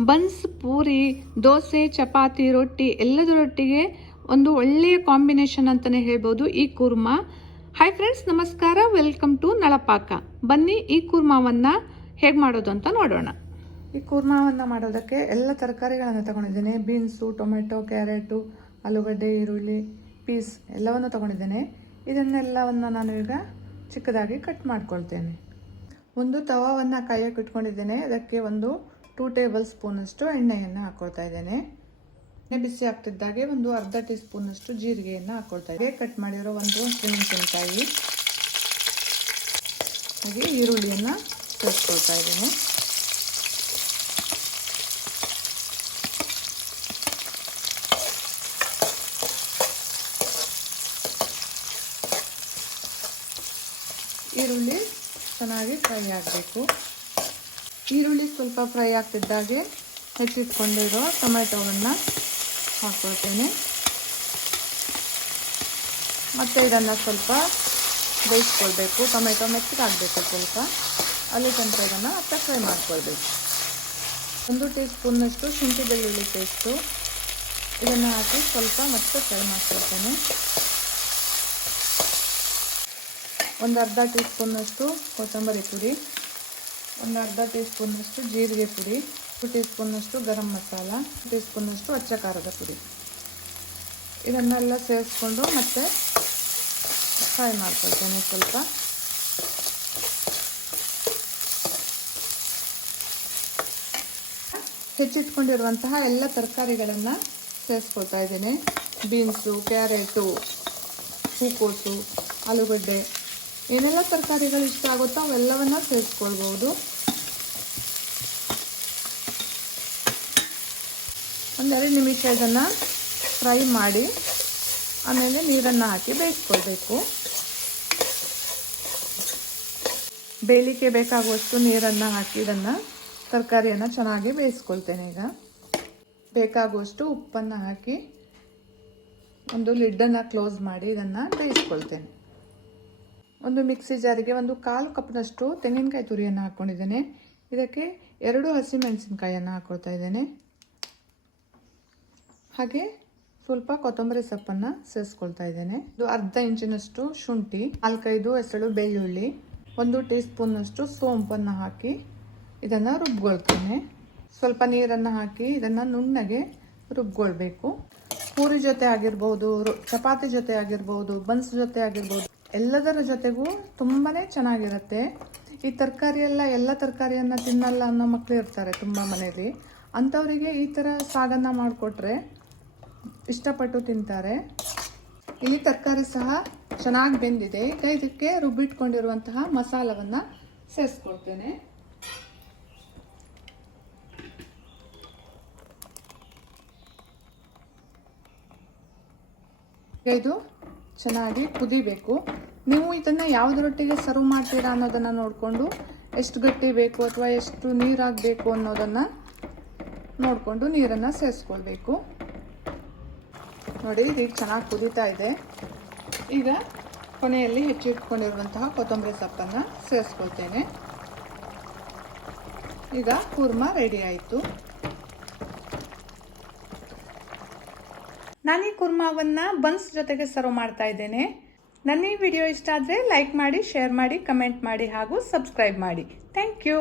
Buns, puri, dosa, chapati, ರೊಟ್ಟಿ ಎಲ್ಲದರೊಟ್ಟಿಗೆ ಒಂದು ಒಳ್ಳೆಯ ಕಾಂಬಿನೇಷನ್ ಅಂತಲೇ ಹೇಳ್ಬೋದು ಈ ಕುರ್ಮಾ. ಹಾಯ್ ಫ್ರೆಂಡ್ಸ್ ನಮಸ್ಕಾರ. Welcome to Nalapaka. ಬನ್ನಿ ಈ ಕೂರ್ಮಾವನ್ನು ಹೇಗೆ ಮಾಡೋದು ಅಂತ ನೋಡೋಣ. ಈ ಕೂರ್ಮಾವನ್ನು ಮಾಡೋದಕ್ಕೆ ಎಲ್ಲ ತರಕಾರಿಗಳನ್ನು ತಗೊಂಡಿದ್ದೇನೆ. ಬೀನ್ಸು, ಟೊಮೆಟೊ, ಕ್ಯಾರೆಟು, ಆಲೂಗಡ್ಡೆ, ಈರುಳ್ಳಿ, ಪೀಸ್ ಎಲ್ಲವನ್ನು ತಗೊಂಡಿದ್ದೇನೆ. ಇದನ್ನೆಲ್ಲವನ್ನು ನಾನು ಈಗ ಚಿಕ್ಕದಾಗಿ ಕಟ್ ಮಾಡ್ಕೊಳ್ತೇನೆ. ಒಂದು ತವಾವನ್ನು ಕಾಯಕ್ಕೆ ಇಟ್ಕೊಂಡಿದ್ದೇನೆ. ಅದಕ್ಕೆ ಒಂದು ಟೂ ಟೇಬಲ್ ಸ್ಪೂನಷ್ಟು ಎಣ್ಣೆಯನ್ನು ಹಾಕ್ಕೊಳ್ತಾ ಇದ್ದೇನೆ. ಎಣ್ಣೆ ಬಿಸಿ ಆಗ್ತಿದ್ದಾಗೆ ಒಂದು ಅರ್ಧ ಟೀ ಸ್ಪೂನಷ್ಟು ಜೀರಿಗೆಯನ್ನು ಹಾಕ್ಕೊಳ್ತಾ ಇದ್ದೇನೆ. ಕಟ್ ಮಾಡಿರೋ ಒಂದು ಮೆಣಸಿನಕಾಯಿ. ಹಾಗೆ ಈರುಳ್ಳಿಯನ್ನು ಸೇರಿಸ್ಕೊಳ್ತಾ ಇದ್ದೀನಿ. ಈರುಳ್ಳಿ ಚೆನ್ನಾಗಿ ಫ್ರೈ ಆಗಬೇಕು. ಈರುಳ್ಳಿ ಸ್ವಲ್ಪ ಫ್ರೈ ಆಗ್ತಿದ್ದಾಗೆ ಹೆಚ್ಚಿಟ್ಕೊಂಡಿರೋ ಟೊಮೆಟೊವನ್ನು ಹಾಕ್ಕೊಳ್ತೇನೆ. ಮತ್ತು ಇದನ್ನು ಸ್ವಲ್ಪ ಬೇಯಿಸ್ಕೊಳ್ಬೇಕು. ಟೊಮೆಟೊ ಮೆತ್ತಗಾಗಬೇಕು ಸ್ವಲ್ಪ. ಅಲ್ಲಿ ತನಕ ಇದನ್ನು ಮತ್ತೆ ಫ್ರೈ ಮಾಡ್ಕೊಳ್ಬೇಕು. ಒಂದು ಟೀ ಸ್ಪೂನ್ನಷ್ಟು ಶುಂಠಿ ಬೆಳ್ಳುಳ್ಳಿ ಪೇಸ್ಟು ಇದನ್ನು ಹಾಕಿ ಸ್ವಲ್ಪ ಮತ್ತೆ ಫ್ರೈ ಮಾಡ್ಕೊಳ್ತೇನೆ. ಒಂದು ಅರ್ಧ ಟೀ ಸ್ಪೂನಷ್ಟು ಕೊತ್ತಂಬರಿ ಪುಡಿ. ಒಂದು ಅರ್ಧ ಟೀ ಸ್ಪೂನ್ನಷ್ಟು ಜೀರಿಗೆ ಪುಡಿ ಟೀ ಸ್ಪೂನಷ್ಟು ಗರಂ ಮಸಾಲ ಟೀ ಸ್ಪೂನಷ್ಟು ಅಚ್ಚ ಖಾರದ ಪುಡಿ. ಇದನ್ನೆಲ್ಲ ಸೇರಿಸ್ಕೊಂಡು ಮತ್ತೆ ಫ್ರೈ ಮಾಡ್ಕೊಳ್ತೇನೆ ಸ್ವಲ್ಪ. ಹೆಚ್ಚಿಟ್ಕೊಂಡಿರುವಂತಹ ಎಲ್ಲ ತರಕಾರಿಗಳನ್ನು ಸೇರಿಸ್ಕೊಳ್ತಾ ಇದ್ದೇನೆ. ಬೀನ್ಸು, ಕ್ಯಾರೆಟು, ಹೂಕೋಸು, ಆಲೂಗಡ್ಡೆ. ಏನೆಲ್ಲ ತರಕಾರಿಗಳು ಇಷ್ಟ ಆಗುತ್ತೋ ಅವೆಲ್ಲವನ್ನು ಸೇರಿಸ್ಕೊಳ್ಬೋದು. ಒಂದೆರಡು ನಿಮಿಷ ಇದನ್ನು ಫ್ರೈ ಮಾಡಿ, ಆಮೇಲೆ ನೀರನ್ನು ಹಾಕಿ ಬೇಯಿಸ್ಕೊಳ್ಬೇಕು. ಬೇಯಲಿಕ್ಕೆ ಬೇಕಾಗುವಷ್ಟು ನೀರನ್ನು ಹಾಕಿ ಇದನ್ನು ತರಕಾರಿಯನ್ನು ಚೆನ್ನಾಗಿ ಬೇಯಿಸ್ಕೊಳ್ತೇನೆ ಈಗ. ಬೇಕಾಗುವಷ್ಟು ಉಪ್ಪನ್ನು ಹಾಕಿ ಒಂದು ಲಿಡ್ಡನ್ನು ಕ್ಲೋಸ್ ಮಾಡಿ ಇದನ್ನು ಬೇಯಿಸ್ಕೊಳ್ತೇನೆ. ಒಂದು ಮಿಕ್ಸಿ ಜಾರಿಗೆ ಒಂದು ಕಾಲು ಕಪ್ನಷ್ಟು ತೆಂಗಿನಕಾಯಿ ತುರಿಯನ್ನು ಹಾಕ್ಕೊಂಡಿದ್ದೇನೆ ಇದಕ್ಕೆ ಎರಡು ಹಸಿಮೆಣಸಿನ್ಕಾಯನ್ನು ಹಾಕ್ಕೊಳ್ತಾ ಇದ್ದೇನೆ. ಹಾಗೆ ಸ್ವಲ್ಪ ಕೊತ್ತಂಬರಿ ಸೊಪ್ಪನ್ನು ಸೇರಿಸ್ಕೊಳ್ತಾ ಇದ್ದೇನೆ. ಇದು ಅರ್ಧ ಇಂಚಿನಷ್ಟು ಶುಂಠಿ, ನಾಲ್ಕೈದು ಹೆಸಳು ಬೆಳ್ಳುಳ್ಳಿ, ಒಂದು ಟೀ ಸ್ಪೂನ್ನಷ್ಟು ಸೋಂಪನ್ನು ಹಾಕಿ ಇದನ್ನು ರುಬ್ಕೊಳ್ತೇನೆ. ಸ್ವಲ್ಪ ನೀರನ್ನು ಹಾಕಿ ಇದನ್ನು ನುಣ್ಣಗೆ ರುಬ್ಕೊಳ್ಬೇಕು. ಪೂರಿ ಜೊತೆ ಆಗಿರ್ಬೋದು ಚಪಾತಿ ಜೊತೆ ಆಗಿರ್ಬೋದು, ಬನ್ಸ್ ಜೊತೆ ಆಗಿರ್ಬೋದು, ಎಲ್ಲದರ ಜೊತೆಗೂ ತುಂಬಾ ಚೆನ್ನಾಗಿರುತ್ತೆ. ಈ ತರಕಾರಿ ಎಲ್ಲ ಎಲ್ಲ ತರಕಾರಿಯನ್ನು ತಿನ್ನಲ್ಲ ಅನ್ನೋ ಮಕ್ಕಳು ಇರ್ತಾರೆ ತುಂಬ ಮನೆಯಲ್ಲಿ. ಅಂಥವರಿಗೆ ಈ ಥರ ಸಾಗನ್ನು ಮಾಡಿಕೊಟ್ರೆ ಇಷ್ಟಪಟ್ಟು ತಿಂತಾರೆ. ಇಲ್ಲಿ ತರಕಾರಿ ಸಹ ಚೆನ್ನಾಗಿ ಬೆಂದಿದೆ. ಈಗ ಇದಕ್ಕೆ ರುಬ್ಬಿಟ್ಕೊಂಡಿರುವಂತಹ ಮಸಾಲವನ್ನು ಸೇರಿಸ್ಕೊಳ್ತೇನೆ ಇದು ಚೆನ್ನಾಗಿ ಕುದಿಬೇಕು. ನೀವು ಇದನ್ನು ಯಾವುದರೊಟ್ಟಿಗೆ ಸರ್ವ್ ಮಾಡ್ತೀರಾ ಅನ್ನೋದನ್ನು ನೋಡಿಕೊಂಡು ಎಷ್ಟು ಗಟ್ಟಿ ಬೇಕು ಅಥವಾ ಎಷ್ಟು ನೀರಾಗಬೇಕು ಅನ್ನೋದನ್ನು ನೋಡಿಕೊಂಡು ನೀರನ್ನು ಸೇರಿಸ್ಕೊಳ್ಬೇಕು. ನೋಡಿ ಇದೀಗ ಚೆನ್ನಾಗಿ ಕುದೀತಾ ಇದೆ. ಈಗ ಕೊನೆಯಲ್ಲಿ ಹೆಚ್ಚಿಟ್ಕೊಂಡಿರುವಂತಹ ಕೊತ್ತಂಬರಿ ಸೊಪ್ಪನ್ನು ಸೇರಿಸ್ಕೊಳ್ತೇನೆ. ಈಗ ಕೂರ್ಮ ರೆಡಿ ಆಯಿತು. ನಾನು ಈ ಕುರ್ಮಾವನ್ನು ಬನ್ಸ್ ಜೊತೆಗೆ ಸರ್ವ್ ಮಾಡ್ತಾ ಇದ್ದೇನೆ. ನನ್ನ ಈ ವಿಡಿಯೋ ಇಷ್ಟ ಆದರೆ ಲೈಕ್ ಮಾಡಿ ಶೇರ್ ಮಾಡಿ ಕಮೆಂಟ್ ಮಾಡಿ ಹಾಗೂ ಸಬ್ಸ್ಕ್ರೈಬ್ ಮಾಡಿ. Thank you